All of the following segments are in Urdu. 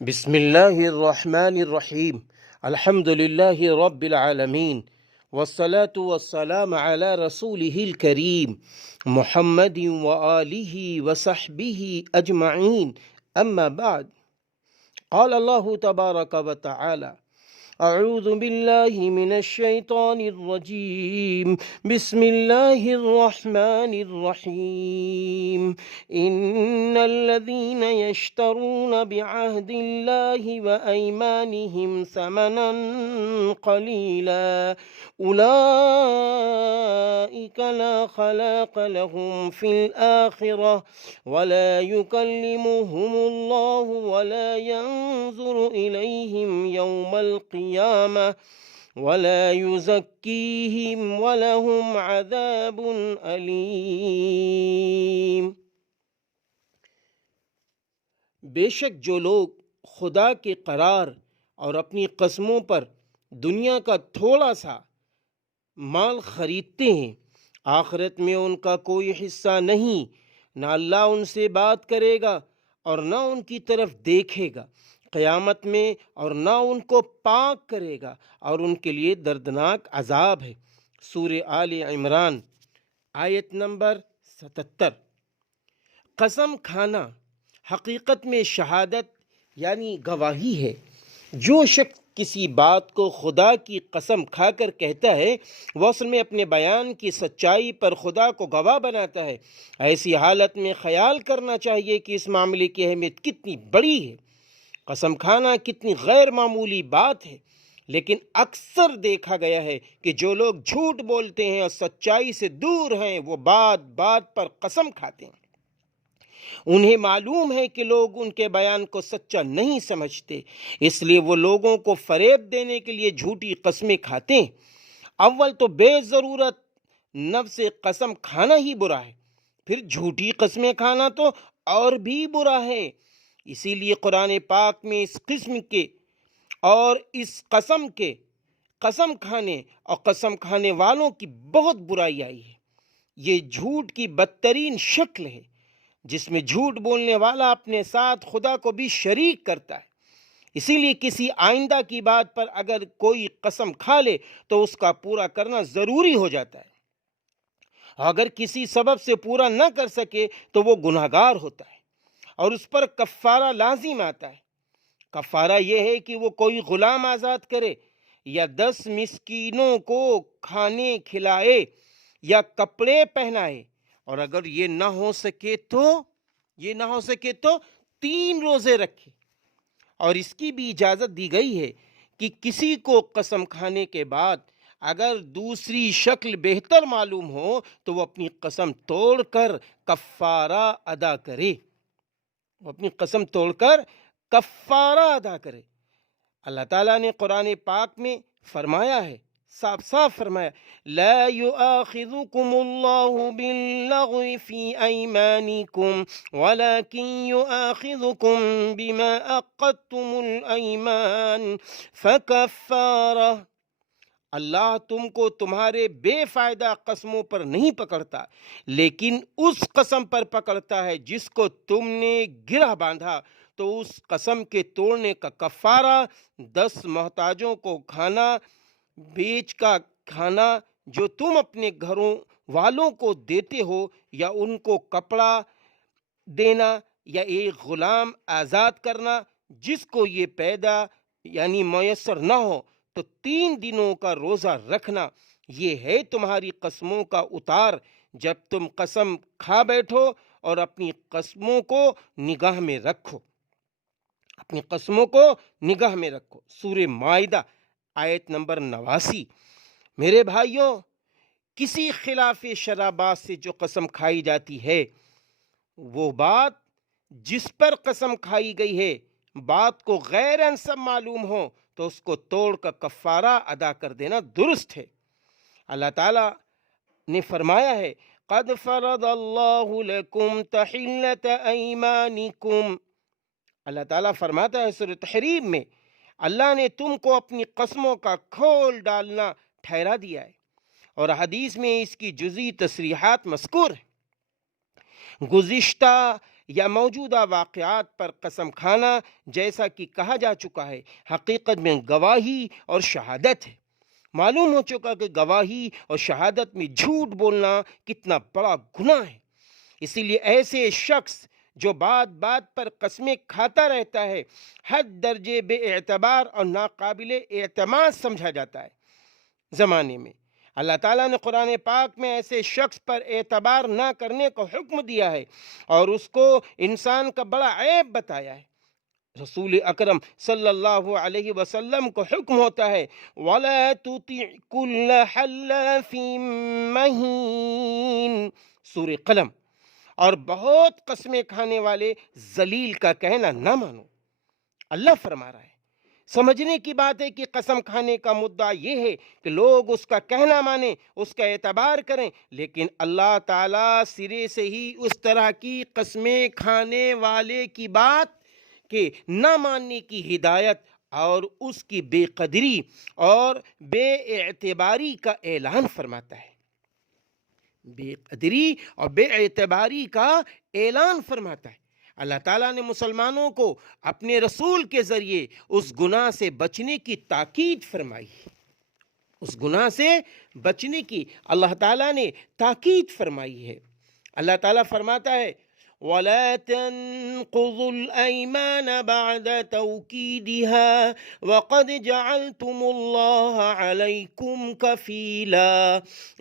بسم اللہ الرحمن الرحیم الحمد للہ رب العالمین والصلاة والسلام علی رسولہ الکریم محمد وآلہ وصحبہ اجمعین اما بعد قال اللہ تبارک وتعالی اعوذ باللہ من الشیطان الرجیم بسم اللہ الرحمن الرحیم ان الذین یشترون بعہد اللہ وایمانہم ثمنا قلیلا اولئک لا خلاق لهم فی الآخرہ ولا يكلمهم الله ولا ينظر إليهم يوم القيامة ولا يزكيهم ولهم عذاب أليم۔ بے شک جو لوگ خدا کے قرار اور اپنی قسموں پر دنیا کا تھوڑا سا مال خریدتے ہیں، آخرت میں ان کا کوئی حصہ نہیں، نہ اللہ ان سے بات کرے گا اور نہ ان کی طرف دیکھے گا قیامت میں، اور نہ ان کو پاک کرے گا، اور ان کے لیے دردناک عذاب ہے۔ سورہ آل عمران آیت نمبر 77۔ قسم کھانا حقیقت میں شہادت یعنی گواہی ہے۔ جو شخص کسی بات کو خدا کی قسم کھا کر کہتا ہے وہ اصل میں اپنے بیان کی سچائی پر خدا کو گواہ بناتا ہے۔ ایسی حالت میں خیال کرنا چاہیے کہ اس معاملے کی اہمیت کتنی بڑی ہے، قسم کھانا کتنی غیر معمولی بات ہے، لیکن اکثر دیکھا گیا ہے کہ جو لوگ جھوٹ بولتے ہیں اور سچائی سے دور ہیں وہ بات بات پر قسم کھاتے ہیں۔ انہیں معلوم ہے کہ لوگ ان کے بیان کو سچا نہیں سمجھتے، اس لیے وہ لوگوں کو فریب دینے کے لیے جھوٹی قسمیں کھاتے ہیں۔ اول تو بے ضرورت نفس سے قسم کھانا ہی برا ہے، پھر جھوٹی قسمیں کھانا تو اور بھی برا ہے۔ اسی لیے قرآن پاک میں اس قسم کے اور اس قسم کے قسم کھانے اور قسم کھانے والوں کی بہت برائی آئی ہے۔ یہ جھوٹ کی بدترین شکل ہے جس میں جھوٹ بولنے والا اپنے ساتھ خدا کو بھی شریک کرتا ہے۔ اسی لیے کسی آئندہ کی بات پر اگر کوئی قسم کھا لے تو اس کا پورا کرنا ضروری ہو جاتا ہے، اگر کسی سبب سے پورا نہ کر سکے تو وہ گناہگار ہوتا ہے اور اس پر کفارہ لازم آتا ہے۔ کفارہ یہ ہے کہ وہ کوئی غلام آزاد کرے یا 10 مسکینوں کو کھانے کھلائے یا کپڑے پہنائے، اور اگر یہ نہ ہو سکے تو 3 روزے رکھے۔ اور اس کی بھی اجازت دی گئی ہے کہ کسی کو قسم کھانے کے بعد اگر دوسری شکل بہتر معلوم ہو تو وہ اپنی قسم توڑ کر کفارہ ادا کرے۔ اللہ تعالیٰ نے قرآن پاک میں فرمایا ہے، صاف فرمایا، لا یؤاخذکم اللہ باللغو فی ایمانکم ولکن یؤاخذکم بما عقدتم الایمان فکفارہ۔ اللہ تم کو تمہارے بے فائدہ قسموں پر نہیں پکڑتا، لیکن اس قسم پر پکڑتا ہے جس کو تم نے گرہ باندھا، تو اس قسم کے توڑنے کا کفارہ 10 محتاجوں کو کھانا بیچ کا کھانا جو تم اپنے گھروں والوں کو دیتے ہو، یا ان کو کپڑا دینا، یا ایک غلام آزاد کرنا جس کو یہ پیدا یعنی میسر نہ ہو، تو 3 دنوں کا روزہ رکھنا۔ یہ ہے تمہاری قسموں کا اتار جب تم قسم کھا بیٹھو، اور اپنی قسموں کو نگاہ میں رکھو۔ سورہ مائدہ آیت نمبر 89۔ میرے بھائیوں، کسی خلاف شرع بات سے جو قسم کھائی جاتی ہے، وہ بات جس پر قسم کھائی گئی ہے بات کو غیر انصب معلوم ہو تو اس کو توڑ کر کفارہ ادا کر دینا درست ہے۔ اللہ تعالیٰ نے فرمایا ہے، قد فرض اللہ لکم تحلۃ ایمانکم۔ اللہ تعالیٰ فرماتا ہے سورۃ تحریم میں، اللہ نے تم کو اپنی قسموں کا کھول ڈالنا ٹھہرا دیا ہے، اور حدیث میں اس کی جزئی تصریحات مذکور ہیں۔ گزشتہ یا موجودہ واقعات پر قسم کھانا، جیسا کہ کہا جا چکا ہے، حقیقت میں گواہی اور شہادت ہے۔ معلوم ہو چکا کہ گواہی اور شہادت میں جھوٹ بولنا کتنا بڑا گناہ ہے۔ اسی لیے ایسے شخص جو بات بات پر قسمیں کھاتا رہتا ہے، حد درجے بے اعتبار اور ناقابل اعتماد سمجھا جاتا ہے۔ زمانے میں اللہ تعالیٰ نے قرآن پاک میں ایسے شخص پر اعتبار نہ کرنے کو حکم دیا ہے اور اس کو انسان کا بڑا عیب بتایا ہے۔ رسول اکرم صلی اللہ علیہ وسلم کو حکم ہوتا ہے وَلَا تُطِعْ كُلَّ حَلَّافٍ مَّهِينٍ، سورہ قلم، اور بہت قسمیں کھانے والے ذلیل کا کہنا نہ مانو۔ اللہ فرما رہا ہے، سمجھنے کی بات ہے کہ قسم کھانے کا مدعا یہ ہے کہ لوگ اس کا کہنا مانیں، اس کا اعتبار کریں، لیکن اللہ تعالیٰ سرے سے ہی اس طرح کی قسمیں کھانے والے کی بات کہ نہ ماننے کی ہدایت اور اس کی بے قدری اور بے اعتباری کا اعلان فرماتا ہے۔ بے قدری اور بے اعتباری کا اعلان فرماتا ہے۔ اللہ تعالیٰ نے مسلمانوں کو اپنے رسول کے ذریعے اس گناہ سے بچنے کی تاکید فرمائی۔ اس گناہ سے بچنے کی اللہ تعالیٰ نے تاکید فرمائی ہے۔ اللہ تعالیٰ فرماتا ہے وَلَا تَنقُضُوا الْأَيْمَانَ بَعْدَ تَوْكِيدِهَا وَقَدْ جَعَلْتُمُ اللَّهَ عَلَيْكُمْ كَفِيلًا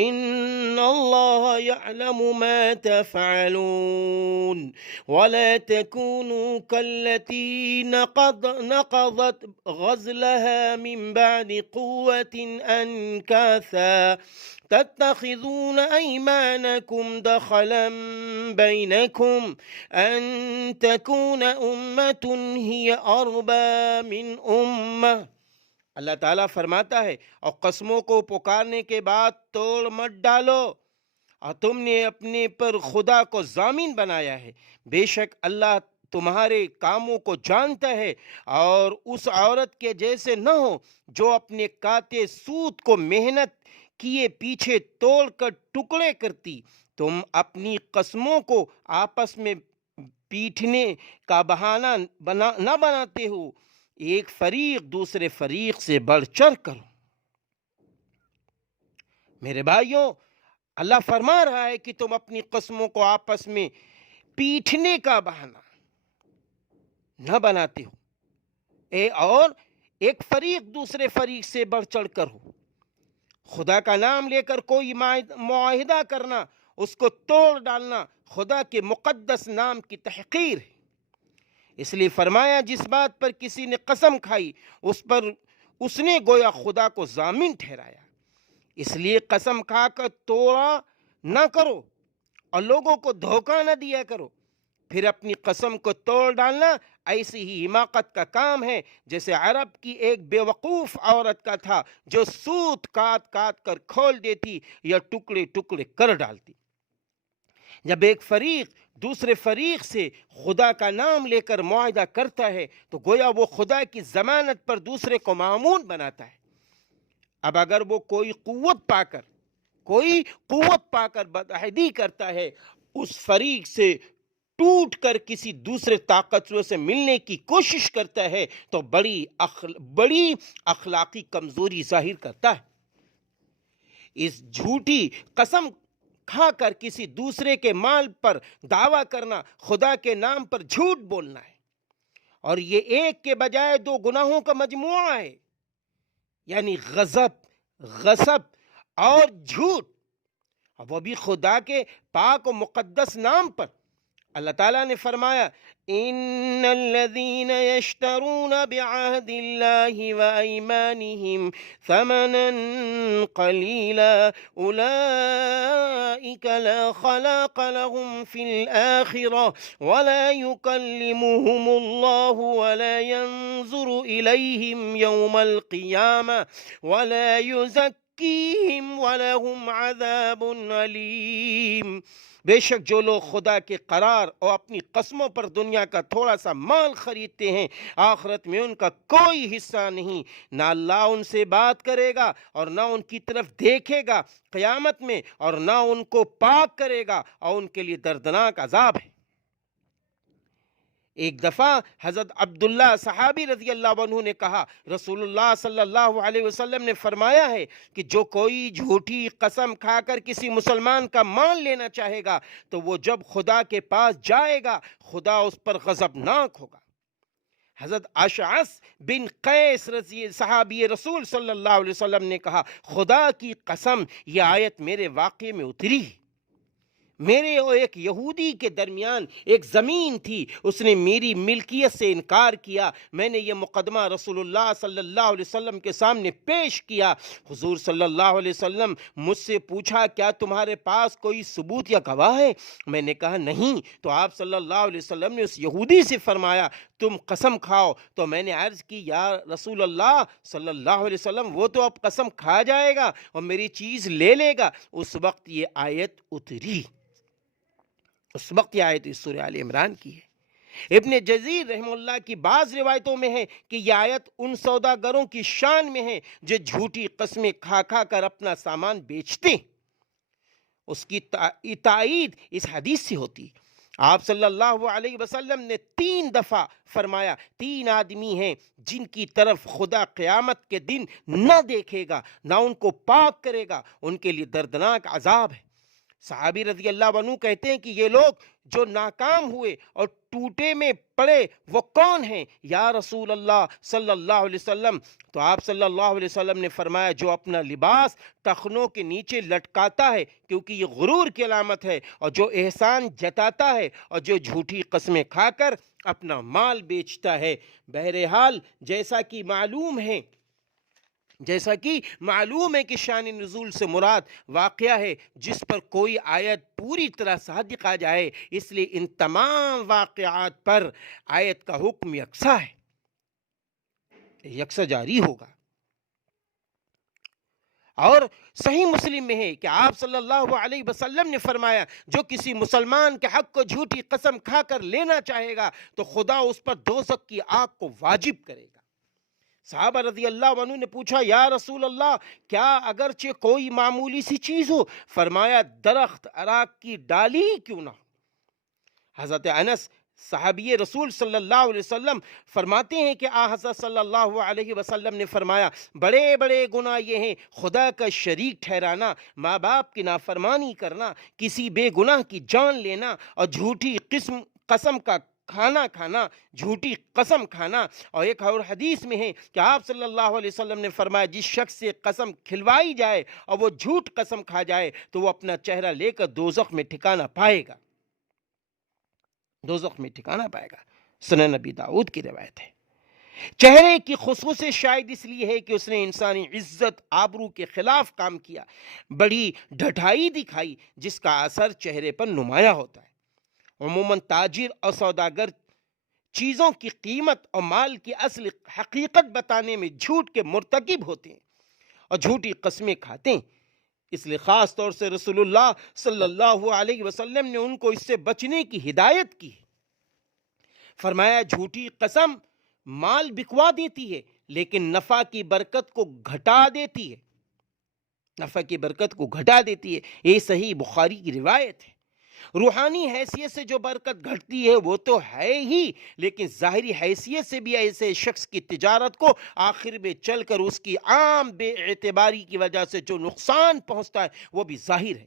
إِنَّ اللَّهَ يَعْلَمُ مَا تَفْعَلُونَ وَلَا تَكُونُوا كَالَّتِي نَقَضَتْ غَزْلَهَا مِنْ بَعْدِ قُوَّةٍ أَنْكَاثًا تتخذون أيمانكم دخلا بينكم أن تكون أمة هي أربى من أمة۔ اللہ تعالیٰ فرماتا ہے اور قسموں کو پکارنے کے بعد توڑ مت ڈالو، اور تم نے اپنے پر خدا کو ضامن بنایا ہے۔ بے شک اللہ تمہارے کاموں کو جانتا ہے، اور اس عورت کے جیسے نہ ہو جو اپنے کاتے سود کو محنت کیے پیچھے توڑ کر ٹکڑے کرتی۔ تم اپنی قسموں کو آپس میں پیٹنے کا بہانہ نہ بناتے ہو، ایک فریق دوسرے فریق سے بڑھ چڑھ کرو۔ میرے بھائیوں، اللہ فرما رہا ہے کہ تم اپنی قسموں کو آپس میں پیٹنے کا بہانہ نہ بناتے ہو، اور ایک فریق دوسرے فریق سے بڑھ چڑھ کر ہو۔ خدا کا نام لے کر کوئی معاہدہ کرنا، اس کو توڑ ڈالنا، خدا کے مقدس نام کی تحقیر ہے۔ اس لیے فرمایا جس بات پر کسی نے قسم کھائی اس پر اس نے گویا خدا کو ضامن ٹھہرایا۔ اس لیے قسم کھا کر توڑا نہ کرو اور لوگوں کو دھوکہ نہ دیا کرو، پھر اپنی قسم کو توڑ ڈالنا ایسی ہی حماقت کا کام ہے جیسے عرب کی ایک بے وقوف عورت کا تھا جو سوت کاٹ کاٹ کر کھول دیتی یا ٹکڑے ٹکڑے کر ڈالتی۔ جب ایک فریق دوسرے فریق سے خدا کا نام لے کر معاہدہ کرتا ہے تو گویا وہ خدا کی ضمانت پر دوسرے کو معمون بناتا ہے۔ اب اگر وہ کوئی قوت پا کر بدعہدی کرتا ہے، اس فریق سے ٹوٹ کر کسی دوسرے طاقتور سے ملنے کی کوشش کرتا ہے تو بڑی اخلاقی کمزوری ظاہر کرتا ہے۔ اس جھوٹی قسم کھا کر کسی دوسرے کے مال پر دعویٰ کرنا خدا کے نام پر جھوٹ بولنا ہے، اور یہ ایک کے بجائے دو گناہوں کا مجموعہ ہے، یعنی غصب اور جھوٹ، وہ بھی خدا کے پاک و مقدس نام پر۔ اللہ تعالیٰ نے فرمایا ان الذين يشترون بعهد الله وايمانهم ثمنا قليلا اولئك لا خلاق لهم في الاخره ولا يكلمهم الله ولا ينظر اليهم يوم القيامه ولا يزكيهم ولهم عذاب اليم۔ بے شک جو لوگ خدا کے قرار اور اپنی قسموں پر دنیا کا تھوڑا سا مال خریدتے ہیں، آخرت میں ان کا کوئی حصہ نہیں، نہ اللہ ان سے بات کرے گا اور نہ ان کی طرف دیکھے گا قیامت میں، اور نہ ان کو پاک کرے گا، اور ان کے لیے دردناک عذاب ہے۔ ایک دفعہ حضرت عبداللہ صحابی رضی اللہ عنہ نے کہا، رسول اللہ صلی اللہ علیہ وسلم نے فرمایا ہے کہ جو کوئی جھوٹی قسم کھا کر کسی مسلمان کا مال لینا چاہے گا تو وہ جب خدا کے پاس جائے گا خدا اس پر غضبناک ہوگا۔ حضرت اشعث بن قیس صحابی رسول صلی اللہ علیہ وسلم نے کہا، خدا کی قسم یہ آیت میرے واقعے میں اتری، میرے اور ایک یہودی کے درمیان ایک زمین تھی، اس نے میری ملکیت سے انکار کیا، میں نے یہ مقدمہ رسول اللہ صلی اللہ علیہ وسلم کے سامنے پیش کیا۔ حضور صلی اللہ علیہ وسلم مجھ سے پوچھا، کیا تمہارے پاس کوئی ثبوت یا گواہ ہے؟ میں نے کہا نہیں۔ تو آپ صلی اللہ علیہ وسلم نے اس یہودی سے فرمایا، تم قسم کھاؤ۔ تو میں نے عرض کی، یا رسول اللہ صلی اللہ علیہ وسلم وہ تو اب قسم کھا جائے گا اور میری چیز لے لے گا۔ اس وقت یہ آیت اتری، اس وقت یہ آیت سورہ آل عمران کی ہے۔ ابن جزیر رحمہ اللہ کی بعض روایتوں میں ہے کہ یہ آیت ان سوداگروں کی شان میں ہے جو جھوٹی قسمیں کھا کھا کر اپنا سامان بیچتے ہیں، اس کی تائید اس حدیث سے ہوتی۔ آپ صلی اللہ علیہ وسلم نے 3 دفعہ فرمایا، 3 آدمی ہیں جن کی طرف خدا قیامت کے دن نہ دیکھے گا، نہ ان کو پاک کرے گا، ان کے لیے دردناک عذاب ہے۔ صحابی رضی اللہ عنہ کہتے ہیں کہ یہ لوگ جو ناکام ہوئے اور ٹوٹے میں پڑے وہ کون ہیں یا رسول اللہ صلی اللہ علیہ وسلم؟ تو آپ صلی اللہ علیہ وسلم نے فرمایا، جو اپنا لباس ٹخنوں کے نیچے لٹکاتا ہے کیونکہ یہ غرور کی علامت ہے، اور جو احسان جتاتا ہے، اور جو جھوٹی قسمیں کھا کر اپنا مال بیچتا ہے۔ بہرحال جیسا کہ معلوم ہے کہ شان نزول سے مراد واقعہ ہے جس پر کوئی آیت پوری طرح صادق آ جائے، اس لیے ان تمام واقعات پر آیت کا حکم یکساں ہے، یکساں جاری ہوگا۔ اور صحیح مسلم میں ہے کہ آپ صلی اللہ علیہ وسلم نے فرمایا، جو کسی مسلمان کے حق کو جھوٹی قسم کھا کر لینا چاہے گا تو خدا اس پر دوزخ کی آگ کو واجب کرے گا۔ صحابہ رضی اللہ عنہ نے پوچھا، یا رسول اللہ کیا اگرچہ کوئی معمولی سی چیز ہو؟ فرمایا، درخت اراک کی ڈالی ہی کیوں نہ ہو۔ حضرت انس صحابی رسول صلی اللہ علیہ وسلم فرماتے ہیں کہ حضرت صلی اللہ علیہ وسلم نے فرمایا، بڑے بڑے گناہ یہ ہیں خدا کا شریک ٹھہرانا، ماں باپ کی نافرمانی کرنا، کسی بے گناہ کی جان لینا، اور جھوٹی قسم کا کھانا، جھوٹی قسم کھانا۔ اور ایک اور حدیث میں ہے کہ آپ صلی اللہ علیہ وسلم نے فرمایا، جس شخص سے قسم کھلوائی جائے اور وہ جھوٹ قسم کھا جائے تو وہ اپنا چہرہ لے کر دوزخ میں ٹھکانہ پائے گا، دوزخ میں ٹھکانہ پائے گا۔ سنن نبی داؤد کی روایت ہے۔ چہرے کی خصوصیت شاید اس لیے ہے کہ اس نے انسانی عزت آبرو کے خلاف کام کیا، بڑی ڈھٹائی دکھائی، جس کا اثر چہرے پر نمایاں ہوتا ہے۔ عموماً تاجر اور سوداگر چیزوں کی قیمت اور مال کی اصل حقیقت بتانے میں جھوٹ کے مرتکب ہوتے ہیں اور جھوٹی قسمیں کھاتے ہیں، اس لیے خاص طور سے رسول اللہ صلی اللہ علیہ وسلم نے ان کو اس سے بچنے کی ہدایت کی۔ فرمایا، جھوٹی قسم مال بکوا دیتی ہے لیکن نفع کی برکت کو گھٹا دیتی ہے، نفع کی برکت کو گھٹا دیتی ہے۔ یہ صحیح بخاری کی روایت ہے۔ روحانی حیثیت سے جو برکت گھٹتی ہے وہ تو ہے ہی، لیکن ظاہری حیثیت سے بھی ایسے شخص کی تجارت کو آخر میں چل کر اس کی عام بے اعتباری کی وجہ سے جو نقصان پہنچتا ہے وہ بھی ظاہر ہے۔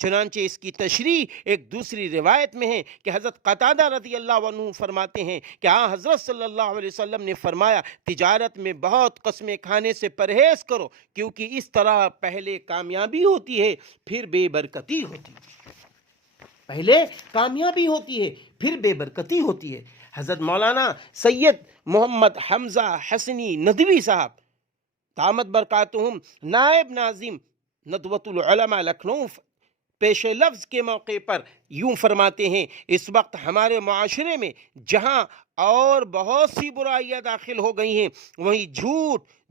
چنانچہ اس کی تشریح ایک دوسری روایت میں ہے کہ حضرت قتادہ رضی اللہ عنہ فرماتے ہیں کہ حضرت صلی اللہ علیہ وسلم نے فرمایا، تجارت میں بہت قسمیں کھانے سے پرہیز کرو، کیونکہ اس طرح پہلے کامیابی ہوتی ہے پھر بے برکتی ہوتی ہے، پہلے کامیابی ہوتی ہے پھر بے برکتی ہوتی ہے۔ حضرت مولانا سید محمد حمزہ حسنی ندوی صاحب دامت برکاتہم نائب ناظم ندوۃ العلماء لکھنؤ پیش لفظ کے موقع پر یوں فرماتے ہیں، اس وقت ہمارے معاشرے میں جہاں اور بہت سی برائیاں داخل ہو گئی ہیں، وہیں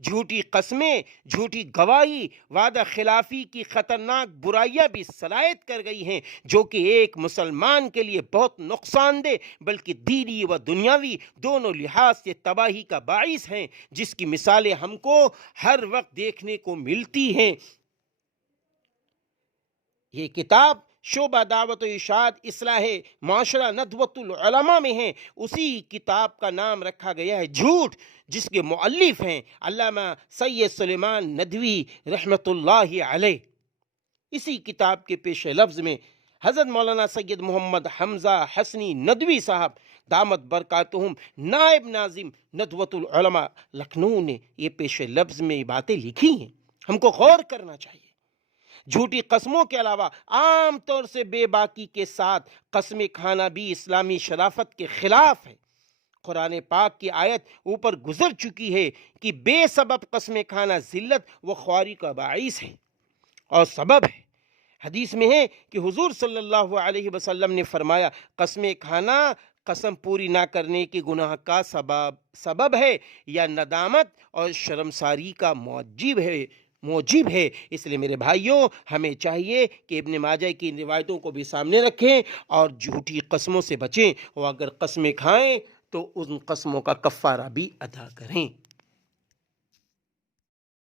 جھوٹی قسمیں، جھوٹی گواہی، وعدہ خلافی کی خطرناک برائیاں بھی سرایت کر گئی ہیں، جو کہ ایک مسلمان کے لیے بہت نقصان دہ بلکہ دینی و دنیاوی دونوں لحاظ سے تباہی کا باعث ہیں، جس کی مثالیں ہم کو ہر وقت دیکھنے کو ملتی ہیں۔ یہ کتاب شعبہ دعوت و ارشاد اصلاح معاشرہ ندوۃ العلماء میں ہیں، اسی کتاب کا نام رکھا گیا ہے جھوٹ، جس کے مؤلف ہیں علامہ سید سلیمان ندوی رحمۃ اللہ علیہ۔ اسی کتاب کے پیش لفظ میں حضرت مولانا سید محمد حمزہ حسنی ندوی صاحب دامت برکاتہم نائب ناظم ندوۃ العلماء لکھنؤ نے یہ پیش لفظ میں باتیں لکھی ہیں، ہم کو غور کرنا چاہیے۔ جھوٹی قسموں کے علاوہ عام طور سے بے باکی کے ساتھ قسمیں کھانا بھی اسلامی شرافت کے خلاف ہے۔ قرآن پاک کی آیت اوپر گزر چکی ہے کہ بے سبب قسمیں کھانا ذلت و خواری کا باعث ہے اور سبب ہے۔ حدیث میں ہے کہ حضور صلی اللہ علیہ وسلم نے فرمایا، قسمیں کھانا قسم پوری نہ کرنے کے گناہ کا سبب ہے یا ندامت اور شرمساری کا موجب ہے۔ اس لیے میرے بھائیوں، ہمیں چاہیے کہ ابن ماجہ کی ان روایتوں کو بھی سامنے رکھیں اور جھوٹی قسموں سے بچیں، اور اگر قسمیں کھائیں تو ان قسموں کا کفارہ بھی ادا کریں۔